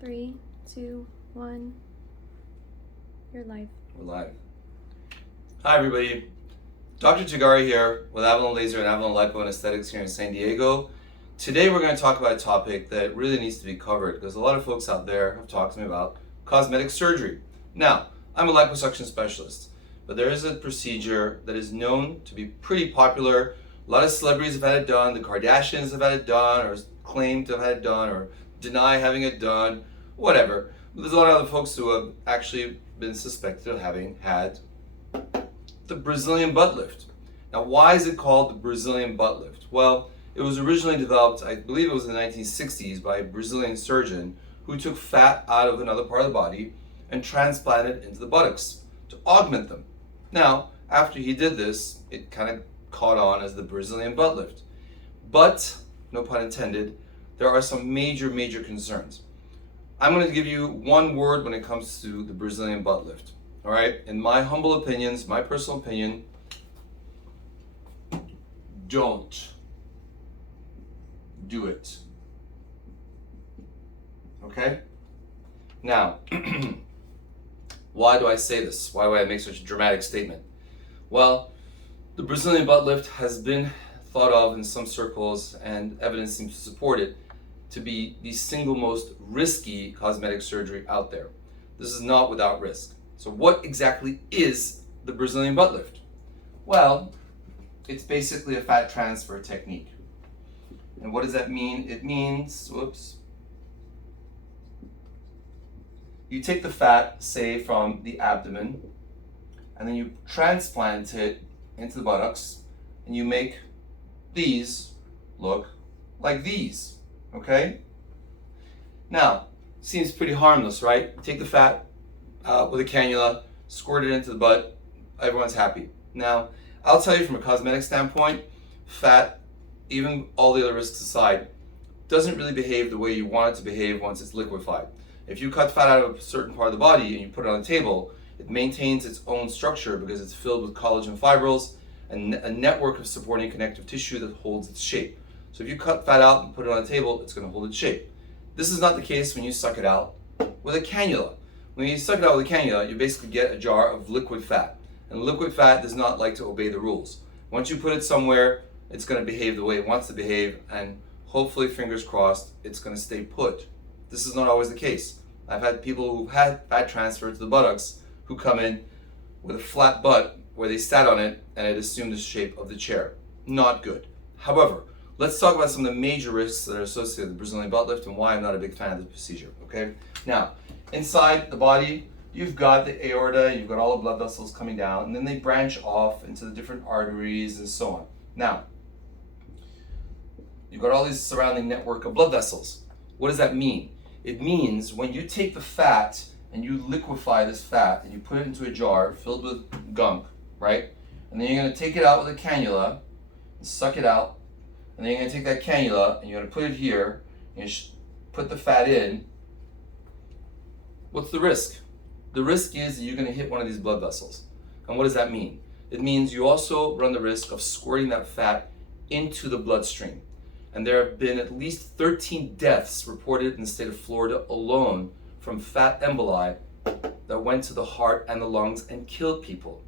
3, 2, 1. You're live. We're live. Hi everybody, Dr. Tagari here with Avalon Laser and Avalon Lipo and Aesthetics here in San Diego. Today we're going to talk about a topic that really needs to be covered because a lot of folks out there have talked to me about cosmetic surgery. Now, I'm a liposuction specialist, but there is a procedure that is known to be pretty popular. A lot of celebrities have had it done. The Kardashians have had it done, or claim to have had it done, or deny having it done, whatever. But there's a lot of other folks who have actually been suspected of having had the Brazilian butt lift. Now, why is it called the Brazilian butt lift? Well, it was originally developed, I believe it was in the 1960s, by a Brazilian surgeon who took fat out of another part of the body and transplanted it into the buttocks to augment them. Now, after he did this, it kind of caught on as the Brazilian butt lift. But, no pun intended, there are some major concerns. I'm going to give you one word when it comes to the Brazilian butt lift. All right? In my humble opinions, my personal opinion, don't do it. Okay? Now, why do I say this? Why do I make such a dramatic statement? Well, the Brazilian butt lift has been thought of in some circles, and evidence seems to support it, to be the single most risky cosmetic surgery out there. This is not without risk. So what exactly is the Brazilian butt lift? Well, it's basically a fat transfer technique. And what does that mean? It means, you take the fat, say from the abdomen, and then you transplant it into the buttocks, and you make these look like these. Okay? Now, seems pretty harmless, right? Take the fat with a cannula, squirt it into the butt, everyone's happy. Now, I'll tell you from a cosmetic standpoint, fat, even all the other risks aside, doesn't really behave the way you want it to behave once it's liquefied. If you cut fat out of a certain part of the body and you put it on a table, it maintains its own structure because it's filled with collagen fibrils and a network of supporting connective tissue that holds its shape. So if you cut fat out and put it on a table, it's going to hold its shape. This is not the case when you suck it out with a cannula. When you suck it out with a cannula, you basically get a jar of liquid fat. And liquid fat does not like to obey the rules. Once you put it somewhere, it's going to behave the way it wants to behave, and hopefully, fingers crossed, it's going to stay put. This is not always the case. I've had people who've had fat transferred to the buttocks who come in with a flat butt where they sat on it and it assumed the shape of the chair. Not good. However, let's talk about some of the major risks that are associated with the Brazilian butt lift and why I'm not a big fan of the procedure, okay? Now, inside the body, you've got the aorta, you've got all the blood vessels coming down, and then they branch off into the different arteries and so on. Now, you've got all these surrounding network of blood vessels. What does that mean? It means when you take the fat and you liquefy this fat and you put it into a jar filled with gunk, right? And then you're going to take it out with a cannula and suck it out. And then you're going to take that cannula and you're going to put it here and you put the fat in. What's the risk? The risk is that you're going to hit one of these blood vessels. And what does that mean? It means you also run the risk of squirting that fat into the bloodstream. And there have been at least 13 deaths reported in the state of Florida alone from fat emboli that went to the heart and the lungs and killed people.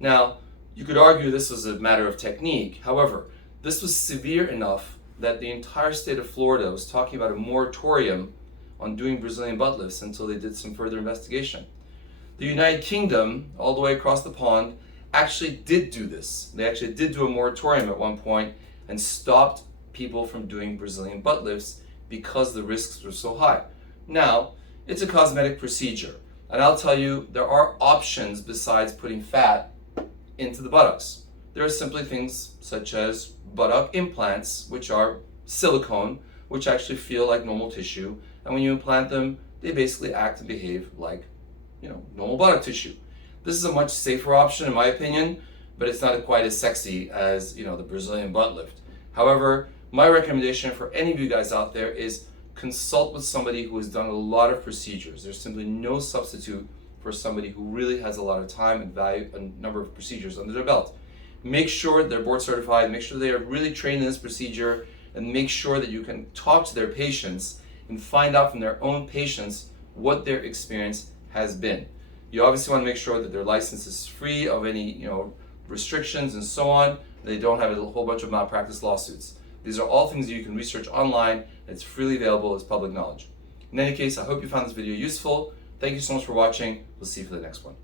Now, you could argue this was a matter of technique. However, this was severe enough that the entire state of Florida was talking about a moratorium on doing Brazilian butt lifts until they did some further investigation. The United Kingdom, all the way across the pond, actually did do this. They actually did do a moratorium at one point and stopped people from doing Brazilian butt lifts because the risks were so high. Now, it's a cosmetic procedure, and I'll tell you, there are options besides putting fat into the buttocks. There are simply things such as buttock implants, which are silicone, which actually feel like normal tissue, and when you implant them, they basically act and behave like, normal buttock tissue. This is a much safer option in my opinion, but it's not quite as sexy as, the Brazilian butt lift. However, my recommendation for any of you guys out there is consult with somebody who has done a lot of procedures. There's simply no substitute for somebody who really has a lot of time and value and number of procedures under their belt. Make sure they're board certified, make sure they are really trained in this procedure, and make sure that you can talk to their patients and find out from their own patients what their experience has been. You obviously want to make sure that their license is free of any restrictions and so on. They don't have a whole bunch of malpractice lawsuits. These are all things that you can research online. It's freely available as public knowledge. In any case, I hope you found this video useful. Thank you so much for watching. We'll see you for the next one.